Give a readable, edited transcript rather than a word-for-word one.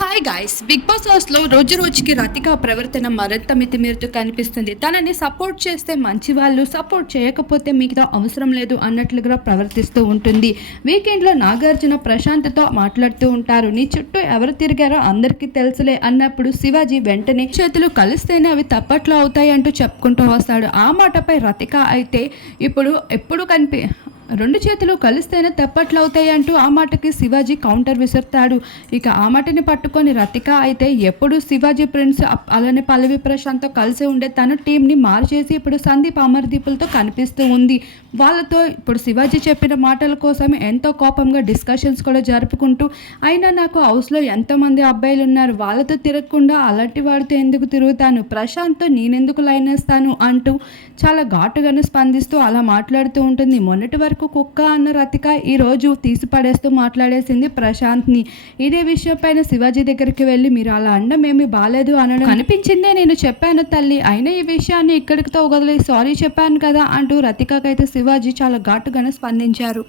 Hi guys, big boss హౌస్లో రోజు రోజుకి రతిక ప్రవర్తన మరింత మితిమీరుతూ కనిపిస్తుంది. తనని సపోర్ట్ చేస్తే మంచి వాళ్ళు, సపోర్ట్ చేయకపోతే మీకు అవసరం లేదు అన్నట్లుగా ప్రవర్తిస్తూ ఉంటుంది. వీకెండ్లో నాగార్జున ప్రశాంత్తో మాట్లాడుతూ ఉంటారు. నీ చుట్టూ ఎవరు తిరిగారో అందరికీ తెలుసులే అన్నప్పుడు శివాజీ వెంటనే చేతులు కలిస్తేనే అవి తప్పట్లో అవుతాయి అంటూ చెప్పుకుంటూ వస్తాడు. ఆ మాటపై రతిక అయితే ఎప్పుడు రెండు చేతులు కలిస్తేనే తప్పట్లు అవుతాయి అంటూ ఆ మాటకి శివాజీ కౌంటర్ విసురుతాడు. ఇక ఆ మాటని పట్టుకొని రతిక అయితే ఎప్పుడు శివాజీ ప్రిన్స్ అలానే పల్లవి ప్రశాంత్తో కలిసి ఉండే తన టీంని మార్చేసి ఇప్పుడు సందీప్ అమర్దీపులతో కనిపిస్తూ ఉంది. వాళ్ళతో ఇప్పుడు శివాజీ చెప్పిన మాటల కోసం ఎంతో కోపంగా డిస్కషన్స్ కూడా జరుపుకుంటూ, అయినా నాకు హౌస్లో ఎంతోమంది అబ్బాయిలు ఉన్నారు, వాళ్ళతో తిరగకుండా అలాంటి వాడితో ఎందుకు తిరుగుతాను, ప్రశాంత్తో నేనెందుకు లైన్ వేస్తాను అంటూ చాలా ఘాటుగానే స్పందిస్తూ అలా మాట్లాడుతూ ఉంటుంది. మొన్నటి వరకు కుక్క అన్న రతిక ఈరోజు తీసి పడేస్తూ మాట్లాడేసింది ప్రశాంత్ని. ఇదే విషయం పైన శివాజీ దగ్గరికి వెళ్ళి మీరు అలా అనడం ఏమీ బాలేదు అనడం అనిపించిందే, నేను చెప్పాను తల్లి, అయినా ఈ విషయాన్ని ఇక్కడితో వదిలే సారీ చెప్పాను కదా అంటూ రతికకైతే శివాజీ చాలా ఘాటుగానే స్పందించారు.